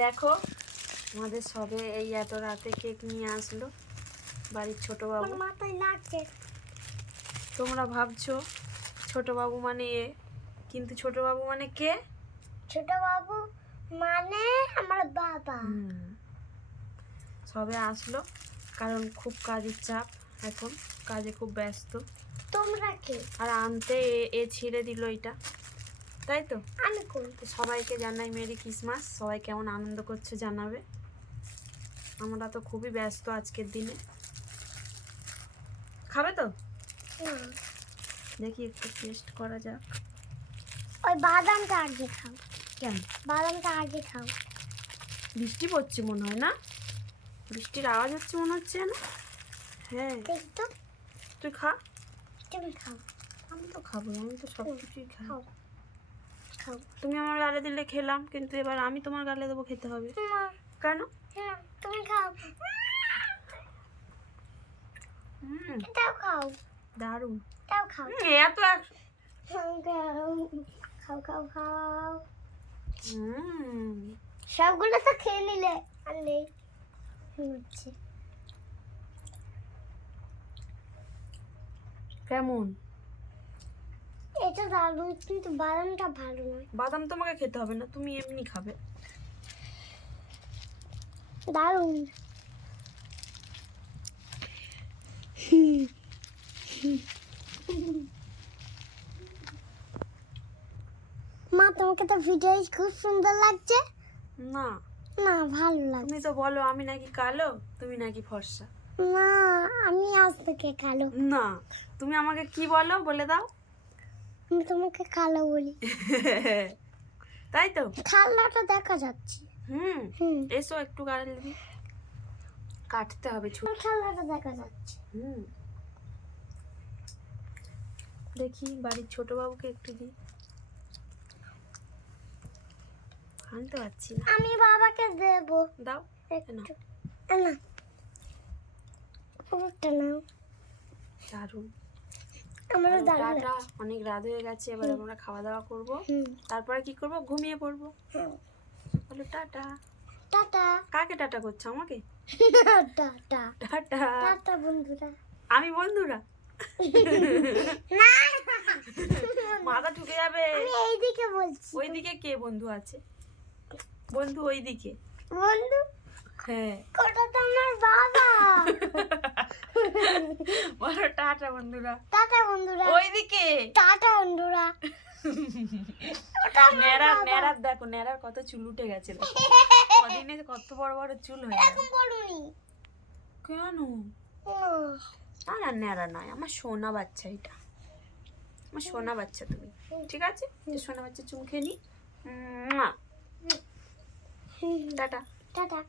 দেখো আমাদের সবে এই এত রাতে কেক নিয়ে আসলো বাড়ির ছোট বাবু। মাথায় লাগছে। তোমরা ভাবছো ছোট বাবু মানে এ, কিন্তু ছোট বাবু মানে কে? ছোট বাবু মানে আমার বাবা। সবে আসলো কারণ খুব কাজের চাপ, এখন কাজে খুব ব্যস্ত। তোমরা কে? আর আনতে এ ছিঁড়ে দিল এটা, তাই তো? আমি কই? তো সবাইকে জানাই মেরি ক্রিসমাস। সবাই কেমন আনন্দ করছে জানাবে। আমরা তো খুবই ব্যস্ত আজকের দিনে। খাবে তো? না, দেখি একটু টেস্ট করা যাক। ওই বাদামটা আগে খাও। কেন? বাদামটা আগে খাও। বৃষ্টি পড়ছে মনে হয় না? বৃষ্টির আওয়াজ হচ্ছে মনে হচ্ছে না? হ্যাঁ, দেখ তো, তুই খা। তুমি খাও। আমি তো খাবো, আমি তো সব কিছুই খাই। খাও খাও। তুমি আমার গালে দিলে খেলাম, কিন্তু এবার আমি তোমার গালে দেবো, খেতে হবে। না, কেন? হ্যাঁ, তুমি খাও। এটাও খাও। দারুণ। এটাও খাও। এত খাও খাও খাও খাও। হুম, সবগুলো তো খেয়ে নিলে আর নেই হচ্ছে। কেমন? এটা দারুণ, কিন্তু বাদামটা ভালো নয়। বাদাম তোমাকে খেতে হবে না, তুমি এমনি খাবে। দারুণ। মা, তোমাকে তো ভিডিও খুব সুন্দর লাগছে। না, না, ভালো লাগছে। তুমি তো বলো আমি নাকি কালো, তুমি নাকি ফর্সা। না, আমি আজ থেকে কালো। না, তুমি আমাকে কি বলো বলে দাও। আমি তোমাকে কালো বলি। তাই তো? খেলনাটা দেখা যাচ্ছে। হুম। এসো একটু গাড়ি দিবি, কাটতে হবে ছুটি। খেলনাটা দেখা যাচ্ছে। দেখি বাড়ির ছোট বাবুকে একটু দিই। আনতে পারছি না। আমি বাবাকে দেব। দাও। একটু না, না, পুরোটা নাও। দারুণ। আমার চলো, দারুণ টাটা। লাগছে। অনেক রাত হয়ে গেছে, এবার আমরা খাওয়া দাওয়া করব। হুম। তারপরে কি করব? ঘুমিয়ে পড়বো। হুম। বলো টাটা। টাটা। কাকে টাটা করছো? আমাকে টাটা। টাটা। টাটা বন্ধুরা। আমি বন্ধুরা? না, মাথা ঢুকে যাবে। আমি এইদিকে বলছি। ওইদিকে কে বন্ধু আছে? বন্ধু ওইদিকে। বন্ধু হ্যাঁ, ওটা তো আমার বাবা। বলো টাটা বন্ধুরা। টাটা বন্ধুরা। ওইদিকে টাটা বন্ধুরা। ওটা আমার নেড়ার বাবা। নেড়ার দেখো, নেড়ার কত চুল উঠে গেছে দেখো। কদিনে কত বড় বড় চুল হয়ে গেছে। এখন বলুনি। কেন? না নেড়া নয়, আমার সোনা বাচ্চা এটা। আমার সোনা বাচ্চা তুমি, ঠিক আছে? সোনা বাচ্চা চুম খেয়ে নি। টাটা। টাটা।